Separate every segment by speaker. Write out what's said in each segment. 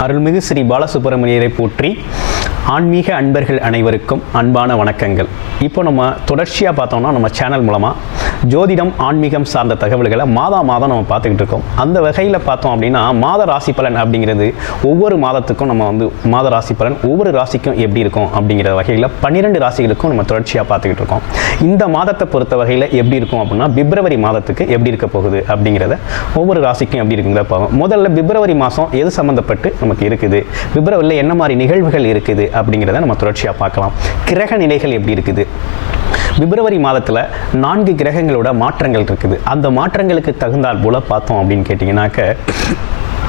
Speaker 1: அருள்மிகு ஸ்ரீ பாலசுப்பிரமணியரை போற்றி ஆன்மீக அன்பர்கள் அனைவருக்கும் அன்பான வணக்கங்கள். இப்போ நம்ம தொடர்ச்சியாக பார்த்தோம்னா நம்ம சேனல் மூலமாக ஜோதிடம் ஆன்மீகம் சார்ந்த தகவல்களை மாதா மாதம் நம்ம பார்த்துக்கிட்டு இருக்கோம். அந்த வகையில் பார்த்தோம் அப்படின்னா மாத ராசி பலன் அப்படிங்கிறது ஒவ்வொரு மாதத்துக்கும் நம்ம வந்து மாத ராசி பலன் ஒவ்வொரு ராசிக்கும் எப்படி இருக்கும் அப்படிங்கிற வகையில் பன்னிரெண்டு ராசிகளுக்கும் நம்ம தொடர்ச்சியாக பார்த்துக்கிட்டு இருக்கோம். இந்த மாதத்தை பொறுத்த வகையில் எப்படி இருக்கும் அப்படின்னா பிப்ரவரி மாதத்துக்கு எப்படி இருக்க போகுது அப்படிங்கிறத ஒவ்வொரு ராசிக்கும் எப்படி இருக்குங்கிறத பார்ப்போம். முதல்ல பிப்ரவரி மாதம் எது சம்மந்தப்பட்டு நமக்கு இருக்குது? பிப்ரவரியில் என்ன மாதிரி நிகழ்வுகள் இருக்குது அப்படிங்கிறத நம்ம தொடர்ச்சியாக பார்க்கலாம். கிரக நிலைகள் எப்படி இருக்குது? பிப்ரவரி மாதத்தில் நான்கு கிரகங்களோட மாற்றங்கள் இருக்குது. அந்த மாற்றங்களுக்கு தகுந்தால் போல பார்த்தோம் அப்படின்னு கேட்டிங்கனாக்க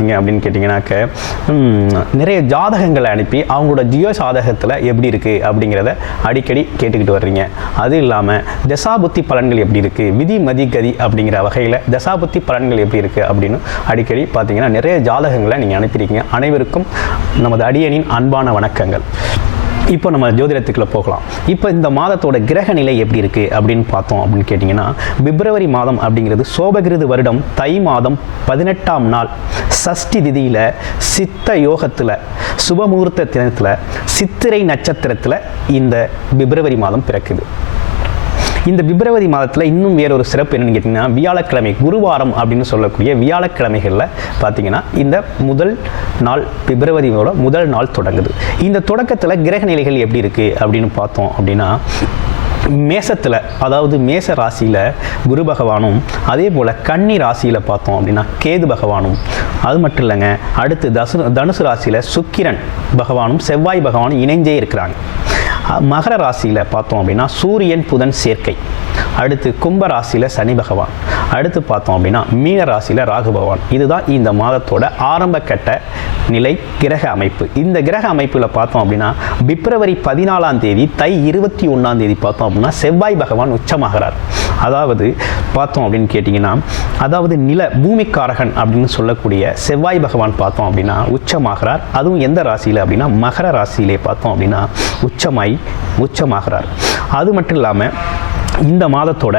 Speaker 1: பார்த்தீங்க அப்படின்னு கேட்டிங்கனாக்க நிறைய ஜாதகங்களை அனுப்பி அவங்களோட ஜியோ சாதகத்தில் எப்படி இருக்குது அப்படிங்கிறத அடிக்கடி கேட்டுக்கிட்டு வர்றீங்க. அது இல்லாமல் தசாபுத்தி பலன்கள் எப்படி இருக்குது விதி மதி கதி அப்படிங்கிற வகையில் தசாபுத்தி பலன்கள் எப்படி இருக்குது அப்படின்னு அடிக்கடி பார்த்தீங்கன்னா நிறைய ஜாதகங்களை நீங்கள் அனுப்பியிருக்கீங்க. அனைவருக்கும் நமது அடியனின் அன்பான வணக்கங்கள். இப்போ நம்ம ஜோதிடத்துக்குள்ள போகலாம். இப்போ இந்த மாதத்தோட கிரக நிலை எப்படி இருக்கு அப்படின்னு பார்த்தோம் அப்படின்னு கேட்டிங்கன்னா பிப்ரவரி மாதம் அப்படிங்கிறது சோபகிருது வருடம் தை மாதம் பதினெட்டாம் நாள். சஷ்டி திதியில் சித்த யோகத்தில் சுபமுகூர்த்த தினத்தில் சித்திரை நட்சத்திரத்தில் இந்த பிப்ரவரி மாதம் பிறக்குது. இந்த பிப்ரவரி மாதத்தில் இன்னும் வேறொரு சிறப்பு என்னன்னு கேட்டிங்கன்னா வியாழக்கிழமை குருவாரம் அப்படின்னு சொல்லக்கூடிய வியாழக்கிழமைகளில் பார்த்தீங்கன்னா இந்த முதல் நாள் பிப்ரவரியோட முதல் நாள் தொடங்குது. இந்த தொடக்கத்தில் கிரக நிலைகள் எப்படி இருக்குது அப்படின்னு பார்த்தோம் அப்படின்னா மேசத்தில் அதாவது மேச ராசியில் குரு பகவானும் அதே போல் கன்னி ராசியில் பார்த்தோம் அப்படின்னா கேது பகவானும். அது மட்டும் இல்லைங்க அடுத்து தசு தனுசு ராசியில் சுக்கிரன் பகவானும் செவ்வாய் பகவானும் இணைஞ்சே இருக்கிறாங்க. மகர ராசியில் பார்த்தோம் அப்படின்னா சூரியன் புதன் சேர்க்கை. அடுத்து கும்ப ராசியில் சனி பகவான். அடுத்து பார்த்தோம் அப்படின்னா மீன ராசியில் ராகு பகவான். இதுதான் இந்த மாதத்தோட ஆரம்ப கட்ட நிலை கிரக அமைப்பு. இந்த கிரக அமைப்பில் பார்த்தோம் அப்படின்னா பிப்ரவரி பதினாலாம் தேதி தை இருபத்தி ஒன்றாம் தேதி பார்த்தோம் அப்படின்னா செவ்வாய் பகவான் உச்சமாகிறார். அதாவது பார்த்தோம் அப்படின்னு கேட்டிங்கன்னா அதாவது நில பூமிக்காரகன் அப்படின்னு சொல்லக்கூடிய செவ்வாய் பகவான் பார்த்தோம் அப்படின்னா உச்சமாகிறார். அதுவும் எந்த ராசியில் அப்படின்னா மகர ராசியிலே பார்த்தோம் அப்படின்னா உச்சமாய் உச்சமாகிறார். அது மட்டும் இல்லாமல் இந்த மாதத்தோட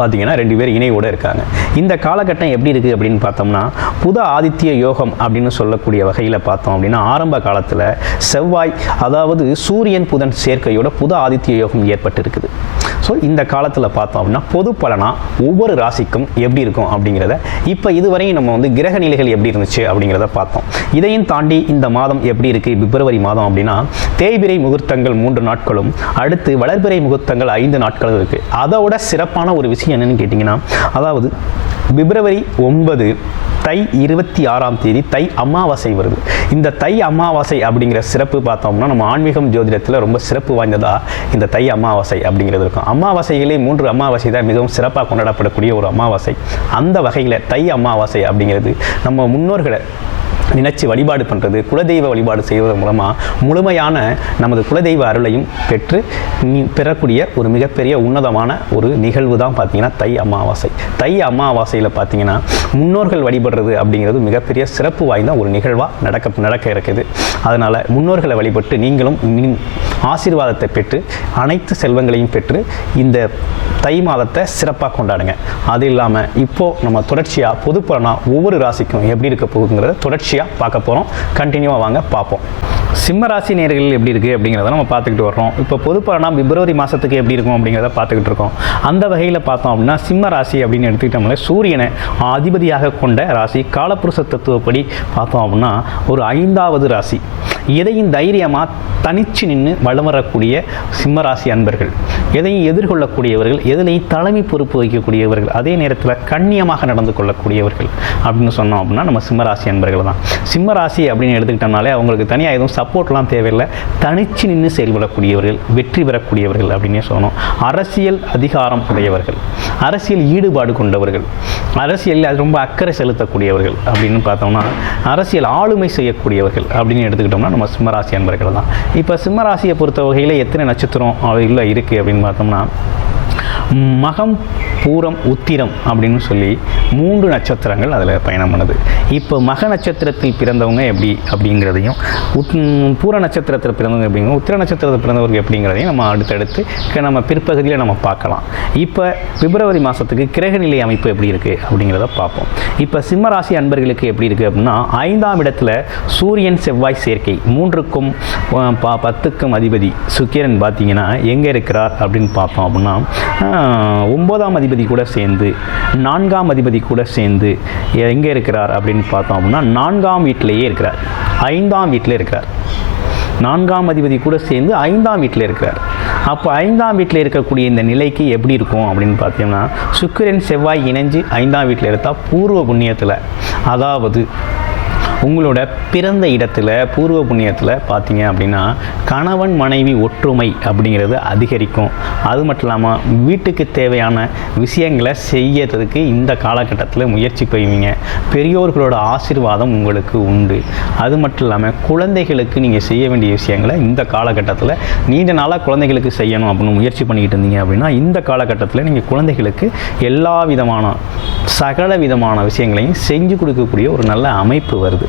Speaker 1: பார்த்தீங்கன்னா ரெண்டு பேர் இணையோடு இருக்காங்க. இந்த காலகட்டம் எப்படி இருக்குது அப்படின்னு பார்த்தோம்னா புத ஆதித்ய யோகம் அப்படின்னு சொல்லக்கூடிய வகையில் பார்த்தோம் அப்படின்னா ஆரம்ப காலத்தில் செவ்வாய் அதாவது சூரியன் புதன் சேர்க்கையோட புத ஆதித்ய யோகம் ஏற்பட்டு இருக்குது ஸோ இந்த காலத்தில் பார்த்தோம் அப்படின்னா பொது பலனாக ஒவ்வொரு ராசிக்கும் எப்படி இருக்கும் அப்படிங்கிறத இப்போ இதுவரையும் நம்ம வந்து கிரக நிலைகள் எப்படி இருந்துச்சு அப்படிங்கிறத பார்த்தோம். இதையும் தாண்டி இந்த மாதம் எப்படி இருக்குது பிப்ரவரி மாதம் அப்படின்னா தேய்பிரை முகூர்த்தங்கள் மூன்று நாட்களும் அடுத்து வளர்பிறை முகூர்த்தங்கள் ஐந்து நாட்களும் இருக்குது அதோட சிறப்பான ஒரு விஷயம் என்னன்னு கேட்டிங்கன்னா அதாவது பிப்ரவரி ஒன்பது தை இருபத்தி ஆறாம் தேதி தை அமாவாசை வருது. இந்த தை அமாவாசை அப்படிங்கிற சிறப்பு பார்த்தோம்னா நம்ம ஆன்மீகம் ஜோதிடத்தில் ரொம்ப சிறப்பு வாய்ந்ததா இந்த தை அமாவாசை அப்படிங்கிறது இருக்கும். அமாவாசைகளே மூன்று அமாவாசை தான் மிகவும் சிறப்பாக கொண்டாடப்படக்கூடிய ஒரு அமாவாசை. அந்த வகையில் தை அமாவாசை அப்படிங்கிறது நம்ம முன்னோர்களை நினைச்சு வழிபாடு பண்ணுறது குலதெய்வ வழிபாடு செய்வதன் மூலமாக முழுமையான நமது குலதெய்வ அருளையும் பெற்று பெறக்கூடிய ஒரு மிகப்பெரிய உன்னதமான ஒரு நிகழ்வு தான் பார்த்தீங்கன்னா தை அமாவாசை. தை அமாவாசையில் பார்த்தீங்கன்னா முன்னோர்கள் வழிபடுறது அப்படிங்கிறது மிகப்பெரிய சிறப்பு வாய்ந்த ஒரு நிகழ்வாக நடக்க நடக்க இருக்குது. அதனால் முன்னோர்களை வழிபட்டு நீங்களும் ஆசீர்வாதத்தை பெற்று அனைத்து செல்வங்களையும் பெற்று இந்த தை மாதத்தை சிறப்பாக கொண்டாடுங்க. அது இல்லாமல் இப்போது நம்ம தொடர்ச்சியாக பொதுப்புறனா ஒவ்வொரு ராசிக்கும் எப்படி இருக்க போகுங்கிறத தொடர்ச்சியாக பார்க்க போகிறோம் கண்டினியூவாக வாங்க பார்ப்போம். சிம்மராசி நேர்கள் எப்படி இருக்குது அப்படிங்கிறத நம்ம பார்த்துக்கிட்டு வர்றோம். இப்போ பொதுப்பலனா பிப்ரவரி மாதத்துக்கு எப்படி இருக்கும் அப்படிங்கிறத பார்த்துக்கிட்டு இருக்கோம். அந்த வகையில் பார்த்தோம் அப்படின்னா சிம்ம ராசி அப்படின்னு எடுத்துக்கிட்டோம்னா சூரியனை அதிபதியாக கொண்ட ராசி காலப்புருஷ தத்துவப்படி பார்த்தோம் அப்படின்னா ஒரு ஐந்தாவது ராசி. எதையும் தைரியமாக தனிச்சு நின்று வளம் வரக்கூடிய சிம்ம ராசி அன்பர்கள் எதையும் எதிர்கொள்ளக்கூடியவர்கள் எதிலையும் தலைமை பொறுப்பு வகிக்கக்கூடியவர்கள் அதே நேரத்தில் கண்ணியமாக நடந்து கொள்ளக்கூடியவர்கள் அப்படின்னு சொன்னோம் அப்படின்னா நம்ம சிம்மராசி அன்பர்கள் தான். சிம்மராசி அப்படின்னு எடுத்துக்கிட்டோம்னாலே அவங்களுக்கு தனியாக எதுவும் சப்போர்ட்லாம் தேவையில்லை. தனிச்சு நின்று செயல்படக்கூடியவர்கள் வெற்றி பெறக்கூடியவர்கள் அப்படின்னே சொல்லணும். அரசியல் அதிகாரம் உடையவர்கள் அரசியல் ஈடுபாடு கொண்டவர்கள் அரசியலில் அது ரொம்ப அக்கறை செலுத்தக்கூடியவர்கள் அப்படின்னு பார்த்தோம்னா அரசியல் ஆளுமை செய்யக்கூடியவர்கள் அப்படின்னு எடுத்துக்கிட்டோம்னா நம்ம சிம்மராசி அன்பர்கள் தான் இப்போ சிம்மராசியை பொறுத்த வகையில் எத்தனை நட்சத்திரம் அவையில் இருக்குது அப்படின்னு பார்த்தோம்னா மகம் பூரம் உத்திரம் அப்படின்னு சொல்லி மூன்று நட்சத்திரங்கள் அதில் பயணம் பண்ணுது. இப்போ மக நட்சத்திரத்தில் பிறந்தவங்க எப்படி அப்படிங்கிறதையும் உத் பூர நட்சத்திரத்தில் பிறந்தவங்க எப்படிங்க உத்திர நட்சத்திரத்தில் பிறந்தவங்க எப்படிங்கிறதையும் நம்ம அடுத்தடுத்து க- நம்ம பிற்பகுதியில் நம்ம பார்க்கலாம். இப்போ பிப்ரவரி மாதத்துக்கு கிரகநிலை அமைப்பு எப்படி இருக்குது அப்படிங்கிறத பார்ப்போம். இப்போ சிம்மராசி அன்பர்களுக்கு எப்படி இருக்குது அப்படின்னா ஐந்தாம் இடத்துல சூரியன் செவ்வாய் சேர்க்கை மூன்றுக்கும் ப- பத்துக்கும் அதிபதி சுக்கிரன் பார்த்தீங்கன்னா எங்கே இருக்கிறார் அப்படின்னு பார்த்தோம் அப்படின்னா ஆஹ், ஒன்பதாம் அதிபதி கூட சேர்ந்து நான்காம் அதிபதி கூட சேர்ந்து எங்கே இருக்கிறார் அப்படின்னு பார்த்தோம் அப்படின்னா நான்காம் வீட்டிலேயே இருக்கிறார். ஐந்தாம் வீட்டில் இருக்கிறார். நான்காம் அதிபதி கூட சேர்ந்து ஐந்தாம் வீட்டில் இருக்கிறார். அப்போ ஐந்தாம் வீட்டில் இருக்கக்கூடிய இந்த நிலைக்கு எப்படி இருக்கும் அப்படின்னு பார்த்தீங்கன்னா சுக்கிரன் செவ்வாய் இணைஞ்சு ஐந்தாம் வீட்டில் இருந்தால் பூர்வ புண்ணியத்தில். அதாவது உங்களோட பிறந்த இடத்துல பூர்வ புண்ணியத்தில் பார்த்தீங்க அப்படின்னா கணவன் மனைவி ஒற்றுமை அப்படிங்கிறது அதிகரிக்கும். அது மட்டும் இல்லாமல் வீட்டுக்கு தேவையான விஷயங்களை செய்யறதுக்கு இந்த காலகட்டத்தில் முயற்சி பெய்வீங்க பெரியோர்களோட ஆசீர்வாதம் உங்களுக்கு உண்டு. அது மட்டும் இல்லாமல் குழந்தைகளுக்கு நீங்கள் செய்ய வேண்டிய விஷயங்களை இந்த காலகட்டத்தில் நீண்ட நாளாக குழந்தைகளுக்கு செய்யணும் அப்படின்னு முயற்சி பண்ணிக்கிட்டு இருந்தீங்க அப்படின்னா இந்த காலகட்டத்தில் நீங்கள் குழந்தைகளுக்கு எல்லா விதமான சகல விதமான விஷயங்களையும் செஞ்சு கொடுக்கக்கூடிய ஒரு நல்ல அமைப்பு வருது.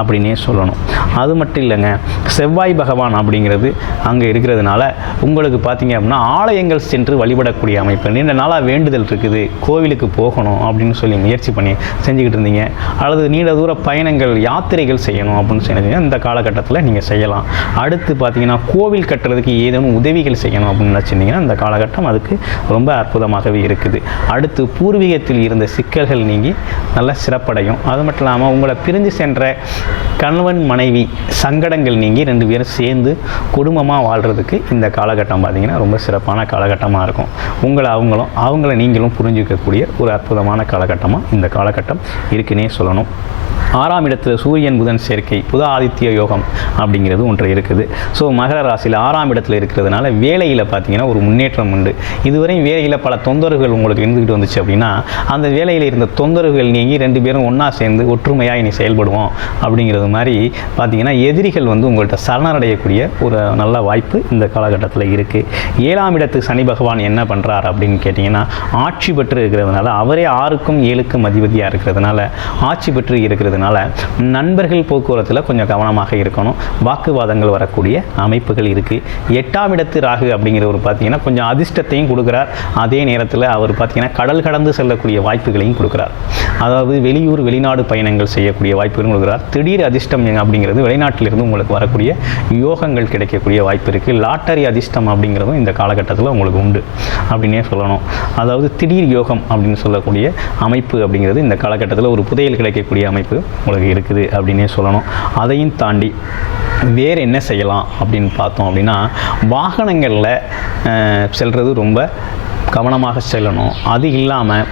Speaker 1: அப்படின்னே சொல்லணும். அது மட்டும் இல்லைங்க செவ்வாய் பகவான் அப்படிங்கிறது அங்கே இருக்கிறதுனால உங்களுக்கு பார்த்தீங்க அப்படின்னா ஆலயங்கள் சென்று வழிபடக்கூடிய அமைப்பு. நீண்ட நாளாக வேண்டுதல் இருக்குது கோவிலுக்கு போகணும் அப்படின்னு சொல்லி முயற்சி பண்ணி செஞ்சுக்கிட்டு இருந்தீங்க. அல்லது நீண்ட தூர பயணங்கள் யாத்திரைகள் செய்யணும் அப்படின்னு சொன்னீங்க இந்த காலகட்டத்தில் நீங்கள் செய்யலாம். அடுத்து பார்த்தீங்கன்னா கோவில் கட்டுறதுக்கு ஏதேனும் உதவிகள் செய்யணும் அப்படின்னு நினச்சிருந்தீங்கன்னா இந்த காலகட்டம் அதுக்கு ரொம்ப அற்புதமாகவே இருக்குது. அடுத்து பூர்வீகத்தில் இருந்த சிக்கல்கள் நீங்கி நல்லா சிறப்படையும். அது மட்டும் இல்லாமல் உங்களை பிரிஞ்சு சென்ற கணவன் மனைவி சங்கடங்கள் நீங்கி ரெண்டு பேரும் சேர்ந்து குடும்பமாக வாழ்கிறதுக்கு இந்த காலகட்டம் பார்த்தீங்கன்னா ரொம்ப சிறப்பான காலகட்டமாக இருக்கும். உங்களை அவங்களும் அவங்கள நீங்களும் புரிஞ்சுக்கக்கூடிய ஒரு அற்புதமான காலகட்டமாக இந்த காலகட்டம் இருக்குன்னே சொல்லணும். ஆறாம் இடத்துல சூரியன் புதன் சேர்க்கை புத ஆதித்ய யோகம் அப்படிங்கிறது ஒன்று இருக்குது. ஸோ மகர ராசியில் ஆறாம் இடத்துல இருக்கிறதுனால வேலையில் பார்த்தீங்கன்னா ஒரு முன்னேற்றம் உண்டு. இதுவரையும் வேலையில் பல தொந்தரவுகள் உங்களுக்கு இருந்துக்கிட்டு வந்துச்சு அப்படின்னா அந்த வேலையில் இருந்த தொந்தரவுகள் நீங்கி ரெண்டு பேரும் ஒன்றா சேர்ந்து ஒற்றுமையாக இனி செயல்படுவோம் அப்படிங்கிறது மாதிரி பார்த்தீங்கன்னா எதிரிகள் வந்து உங்கள்கிட்ட சரணடையக்கூடிய ஒரு நல்ல வாய்ப்பு இந்த காலகட்டத்தில் இருக்குது ஏழாம் இடத்து சனி பகவான் என்ன பண்ணுறார் அப்படின்னு கேட்டிங்கன்னா ஆட்சி பெற்று இருக்கிறதுனால அவரே ஆறுக்கும் ஏழுக்கும் அதிபதியாக இருக்கிறதுனால ஆட்சி பெற்று இருக்கிறதுனால நண்பர்கள் போக்குவரத்தில் கொஞ்சம் கவனமாக இருக்கணும். வாக்குவாதங்கள் வரக்கூடிய அமைப்புகள் இருக்குது எட்டாம் இடத்து ராகு அப்படிங்கிறவர் பார்த்தீங்கன்னா கொஞ்சம் அதிர்ஷ்டத்தையும் கொடுக்குறார். அதே நேரத்தில் அவர் பார்த்தீங்கன்னா கடல் கடந்து செல்லக்கூடிய வாய்ப்புகளையும் கொடுக்குறார். அதாவது வெளியூர் வெளிநாடு பயணங்கள் செய்யக்கூடிய வாய்ப்புகளும் கொடுக்குறார். திடீர் அதிர்ஷ்டம் அப்படிங்கிறது வெளிநாட்டிலிருந்து உங்களுக்கு வரக்கூடிய யோகங்கள் கிடைக்கக்கூடிய வாய்ப்பு இருக்குது லாட்டரி அதிர்ஷ்டம் அப்படிங்கிறதும் இந்த காலகட்டத்தில் உங்களுக்கு உண்டு அப்படின்னே சொல்லணும். அதாவது திடீர் யோகம் அப்படின்னு சொல்லக்கூடிய அமைப்பு அப்படிங்கிறது இந்த காலகட்டத்தில் ஒரு புதையல் கிடைக்கக்கூடிய அமைப்பு. உங்களுக்கு இருக்குது அப்படின்னே சொல்லணும். அதையும் தாண்டி வேறு என்ன செய்யலாம் அப்படின்னு பார்த்தோம் அப்படின்னா வாகனங்களில் செல்வது ரொம்ப கவனமாக செல்லணும். அது இல்லாமல்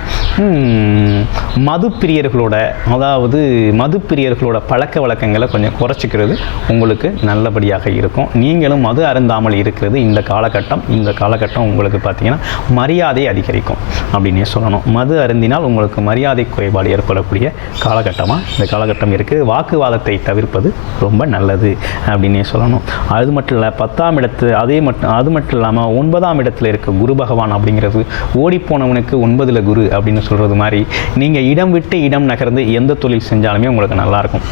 Speaker 1: மது பிரியர்களோட அதாவது மது பிரியர்களோட பழக்க வழக்கங்களை கொஞ்சம் குறைச்சிக்கிறது உங்களுக்கு நல்லபடியாக இருக்கும். நீங்களும் மது அருந்தாமல் இருக்கிறது இந்த காலகட்டம். இந்த காலகட்டம் உங்களுக்கு பார்த்தீங்கன்னா மரியாதை அதிகரிக்கும் அப்படின்னே சொல்லணும். மது அருந்தினால் உங்களுக்கு மரியாதை குறைபாடு ஏற்படக்கூடிய காலகட்டமாக இந்த காலகட்டம் இருக்குது வாக்குவாதத்தை தவிர்ப்பது ரொம்ப நல்லது அப்படின்னே சொல்லணும். அது மட்டும் இல்லை பத்தாம் இடத்து அதே மட்டும் அது மட்டும் இல்லாமல் ஒன்பதாம் இடத்துல இருக்க குரு பகவான் அப்படிங்கிற அப்படிங்கிறது ஓடிப்போனவனுக்கு ஒன்பதில் குரு அப்படின்னு சொல்கிறது மாதிரி நீங்கள் இடம் விட்டு இடம் நகர்ந்து எந்த தொழில் செஞ்சாலுமே உங்களுக்கு நல்லாயிருக்கும்.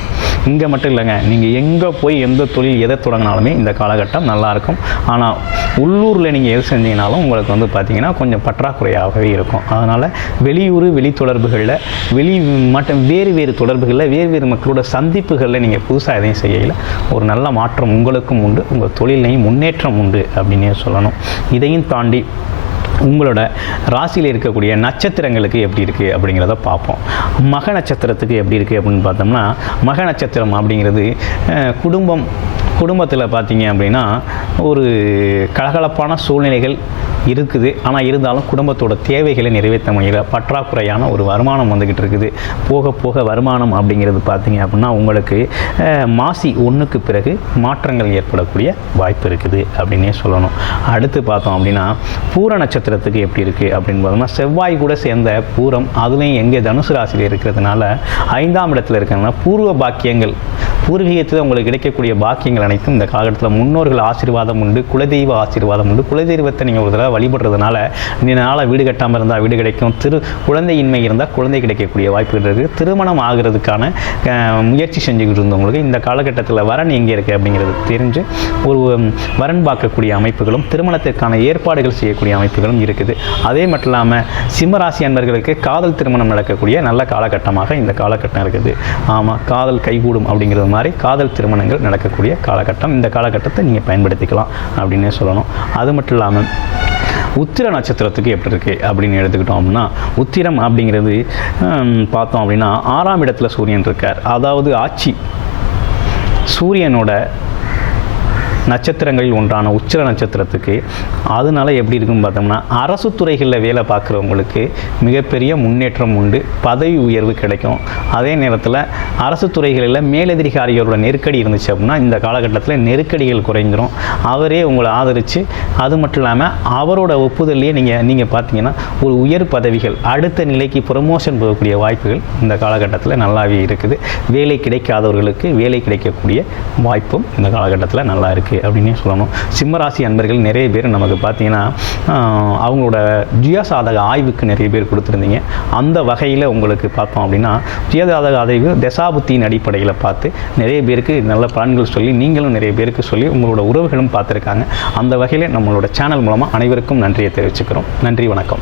Speaker 1: இங்கே மட்டும் இல்லைங்க நீங்கள் எங்கே போய் எந்த தொழில் எதை தொடங்கினாலுமே இந்த காலகட்டம் நல்லாயிருக்கும். ஆனால் உள்ளூரில் நீங்கள் எது செஞ்சீங்கனாலும் உங்களுக்கு வந்து பார்த்தீங்கன்னா கொஞ்சம் பற்றாக்குறையாகவே இருக்கும். அதனால் வெளியூர் வெளி தொடர்புகளில் வெளி மற்றும் வேறு வேறு தொடர்புகளில் வேறு வேறு மக்களோட சந்திப்புகளில் நீங்கள் புதுசாக எதையும் செய்யல. ஒரு நல்ல மாற்றம் உங்களுக்கும் உண்டு உங்கள் தொழிலையும் முன்னேற்றம் உண்டு அப்படின்னே சொல்லணும். இதையும் தாண்டி உங்களோட ராசியில் இருக்கக்கூடிய நட்சத்திரங்களுக்கு எப்படி இருக்குது அப்படிங்கிறத பார்ப்போம். மக நட்சத்திரத்துக்கு எப்படி இருக்குது அப்படின்னு பார்த்தோம்னா மக நட்சத்திரம் அப்படிங்கிறது குடும்பம் குடும்பத்தில் பார்த்தீங்க அப்படின்னா ஒரு கலகலப்பான சூழ்நிலைகள் இருக்குது. ஆனால் இருந்தாலும் குடும்பத்தோட தேவைகளை நிறைவேற்ற முடியல. பற்றாக்குறையான ஒரு வருமானம் வந்துக்கிட்டு இருக்குது. போக போக வருமானம் அப்படிங்கிறது பார்த்தீங்க அப்படின்னா உங்களுக்கு மாசி ஒன்றுக்கு பிறகு மாற்றங்கள் ஏற்படக்கூடிய வாய்ப்பு இருக்குது அப்படின்னே சொல்லணும். அடுத்து பார்த்தோம் அப்படின்னா பூர நட்சத்திரத்துக்கு எப்படி இருக்குது அப்படின்னு பார்த்தோம்னா செவ்வாய் கூட சேர்ந்த பூரம் அதுலேயும் எங்கே தனுசு ராசியில் இருக்கிறதுனால ஐந்தாம் இடத்துல இருக்கிறதுனால பூர்வ பாக்கியங்கள் பூர்வீகத்தில் உங்களுக்கு கிடைக்கக்கூடிய பாக்கியங்கள் அனைத்தும் இந்த காலகட்டத்தில் முன்னோர்கள் ஆசீர்வாதம் உண்டு குலதெய்வ ஆசீர்வாதம் உண்டு. குலதெய்வத்தை நீங்கள் ஒரு தடவை வழிபடுறதுனால இதனால் வீடு கட்டாமல் இருந்தால் வீடு கிடைக்கும். திரு குழந்தையின்மை இருந்தால் குழந்தை கிடைக்கக்கூடிய வாய்ப்புகள் இருக்குது திருமணம் ஆகிறதுக்கான முயற்சி செஞ்சுக்கிட்டு இருந்தவங்களுக்கு இந்த காலகட்டத்தில் வரன் எங்கே இருக்குது அப்படிங்கிறது தெரிஞ்சு ஒரு வரன் பார்க்கக்கூடிய அமைப்புகளும் திருமணத்திற்கான ஏற்பாடுகள் செய்யக்கூடிய அமைப்புகளும் இருக்குது. அதே மட்டும் இல்லாமல் சிம்மராசி அன்பர்களுக்கு காதல் திருமணம் நடக்கக்கூடிய நல்ல காலகட்டமாக இந்த காலகட்டம் இருக்குது. ஆமாம் காதல் கைகூடும் அப்படிங்கிறது மாதிரி காதல் திருமணங்கள் நடக்கக்கூடிய காலகட்டம். இந்த காலகட்டத்தை நீங்கள் பயன்படுத்திக்கலாம் அப்படின்னே சொல்லணும். அது மட்டும் இல்லாமல் உத்திர நட்சத்திரத்துக்கு எப்படி இருக்குது அப்படின்னு எடுத்துக்கிட்டோம் அப்படின்னா உத்திரம் அப்படிங்கிறது பார்த்தோம் அப்படின்னா ஆறாம் இடத்துல சூரியன் இருக்கார். அதாவது ஆட்சி. சூரியனோட நட்சத்திரங்களில் ஒன்றான உச்சிர நட்சத்திரத்துக்கு. அதனால எப்படி இருக்குன்னு பார்த்தோம்னா அரசு துறைகளில் வேலை பார்க்குறவங்களுக்கு மிகப்பெரிய முன்னேற்றம் உண்டு பதவி உயர்வு கிடைக்கும். அதே நேரத்தில் அரசு துறைகளில் மேலதிகாரிகளோட நெருக்கடி இருந்துச்சு அப்படின்னா இந்த காலகட்டத்தில் நெருக்கடிகள் குறைஞ்சிரும் அவரே உங்களை ஆதரித்து அது மட்டும் இல்லாமல் அவரோட ஒப்புதல்லையே நீங்கள் நீங்கள் பார்த்தீங்கன்னா ஒரு உயர் பதவிகள் அடுத்த நிலைக்கு ப்ரொமோஷன் போகக்கூடிய வாய்ப்புகள் இந்த காலகட்டத்தில் நல்லாவே இருக்குது. வேலை கிடைக்காதவர்களுக்கு வேலை கிடைக்கக்கூடிய வாய்ப்பும் இந்த காலகட்டத்தில் நல்லா இருக்குது அப்படின்னே சொல்லணும். சிம்மராசி அன்பர்கள் நிறைய பேர் நமக்கு பார்த்தீங்கன்னா அவங்களோட ஜியசாதக ஆய்வுக்கு நிறைய பேர் கொடுத்துருந்தீங்க. அந்த வகையில் உங்களுக்கு பார்த்தோம் அப்படின்னா சுயஜாதக ஆய்வு தசாபுத்தியின் அடிப்படையில் பார்த்து நிறைய பேருக்கு நல்ல பலன்கள் சொல்லி நீங்களும் நிறைய பேருக்கு சொல்லி உங்களோட உறவுகளும் பார்த்துருக்காங்க. அந்த வகையில் நம்மளோட சேனல் மூலமாக அனைவருக்கும் நன்றியை தெரிவிச்சுக்கிறோம். நன்றி வணக்கம்.